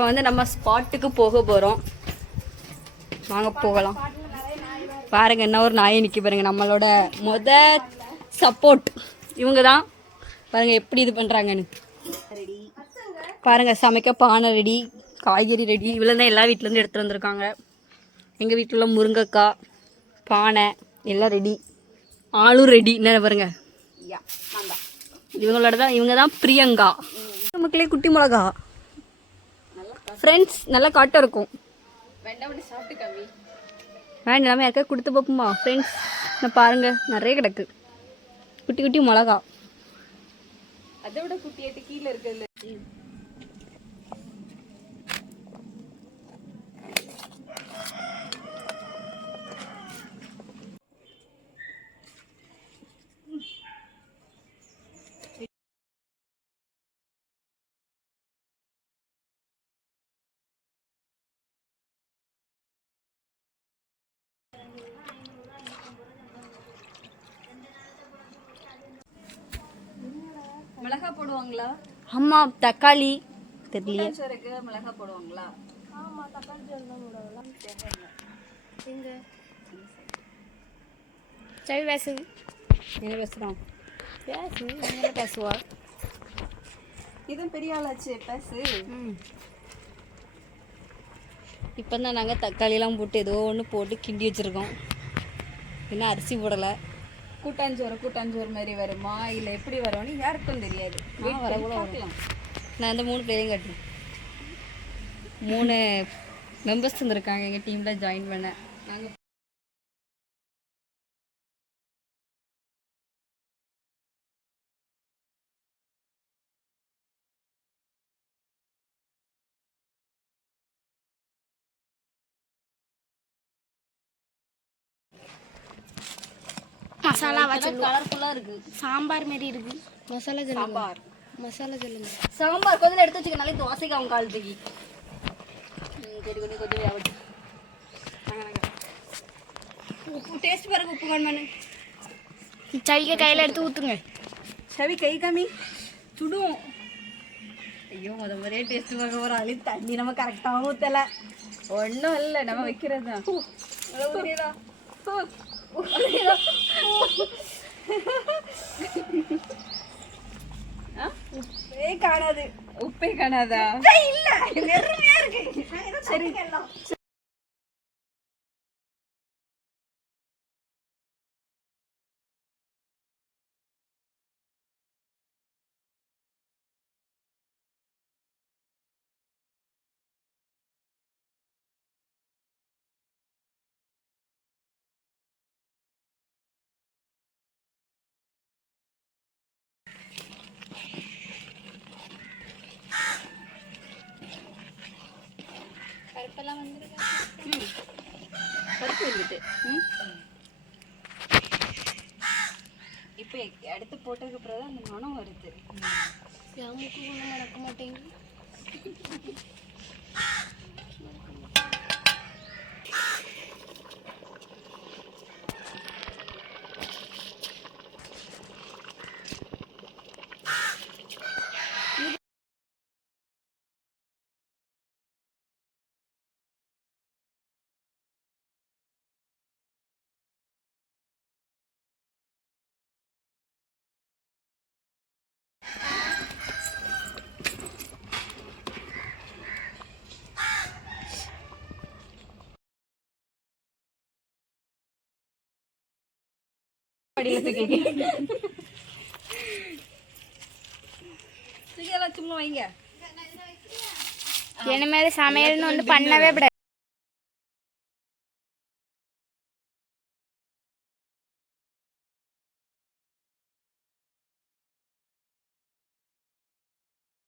இப்போ வந்து நம்ம ஸ்பாட்டுக்கு போக போகிறோம். வாங்க போகலாம். பாருங்க என்ன ஒரு நாயை நிற்க பாருங்க. நம்மளோட சப்போர்ட் இவங்க தான். பாருங்க எப்படி இது பண்ணுறாங்கன்னு. பாருங்க சமைக்க பானை ரெடி, காய்கறி ரெடி. இவ்வளோ தான் எல்லா வீட்டிலேருந்து எடுத்துகிட்டு வந்திருக்காங்க. எங்கள் வீட்டில் உள்ள முருங்கைக்காய், பானை எல்லாம் ரெடி, ஆளும் ரெடி. என்ன பாருங்க இவங்க தான் பிரியங்கா. மக்களே குட்டி மிளகா ஃப்ரெண்ட்ஸ் நல்லா காட்டம் இருக்கும். வேண்டாம் யாருக்கா கொடுத்து பார்ப்போமா ஃப்ரெண்ட்ஸ்? நான் பாருங்க நிறைய கிடக்கு குட்டி குட்டி மிளகா. அதை விட குட்டியாட்டு கீழே இருக்குல்ல. மிளகா போடுவாங்களா? ஆமா தக்காளி தெரியல. மிளகா போடுவாங்களா? ஆமா தக்காளி போடுவாங்களா? எங்க சரி பேசு. என்ன பேசுறோம்? பேசு. என்ன பேசுவா? இதுவும் பெரிய ஆளாச்சு பேசு. இப்போ தான் நாங்கள் தக்காளிலாம் போட்டு ஏதோ ஒன்று போட்டு கிண்டி வச்சுருக்கோம். இன்னும் அரிசி போடலை. கூட்டாஞ்சோறு மாதிரி வருமா இல்லை எப்படி வரும்னு யாருக்கும் தெரியாது. வர கூட வரலாம். நான் இந்த 3 பேரையும் கட்டுறேன். 3 மெம்பர்ஸ் வந்துருக்காங்க எங்கள் டீமில் ஜாயின் பண்ண. நாங்கள் மசாலா வச்சு கலர்ஃபுல்லாக இருக்குது. சாம்பார் மாரி இருக்குது. மசாலா சொல்லுங்க. சாம்பார் கொஞ்சம் எடுத்து வச்சுக்க. நாளைக்கு தோசைக்கு அவங்க காலத்துக்கு சரி கொஞ்சம் வேகட்டும். உப்பு டேஸ்ட் பாருங்க. உப்பு வேணுமானு சவிக்க கையில் எடுத்து ஊற்றுங்க. சவி கை காமி சுடும். ஐயோ ஒரே டேஸ்ட் பார்க்க ஒரு அழி தண்ணி நம்ம கரெக்டாகவும் ஊற்றலை. ஒன்றும் இல்லை நம்ம வைக்கிறது தான். உப்பே காணாதா? இல்ல நிறைய இருக்கு. சரி பருப்பெல்லாம் வந்துருக்கு. பருப்பு வந்துட்டு இப்போ எடுத்து போட்டதுக்கு அப்புறம் தான் அந்த மனம் வருது. யாமுக்கு ஒன்றும் நடக்க மாட்டேங்குது. சும்மா வைங்க. இனிமேல் சமையல்னு வந்து பண்ணவே விட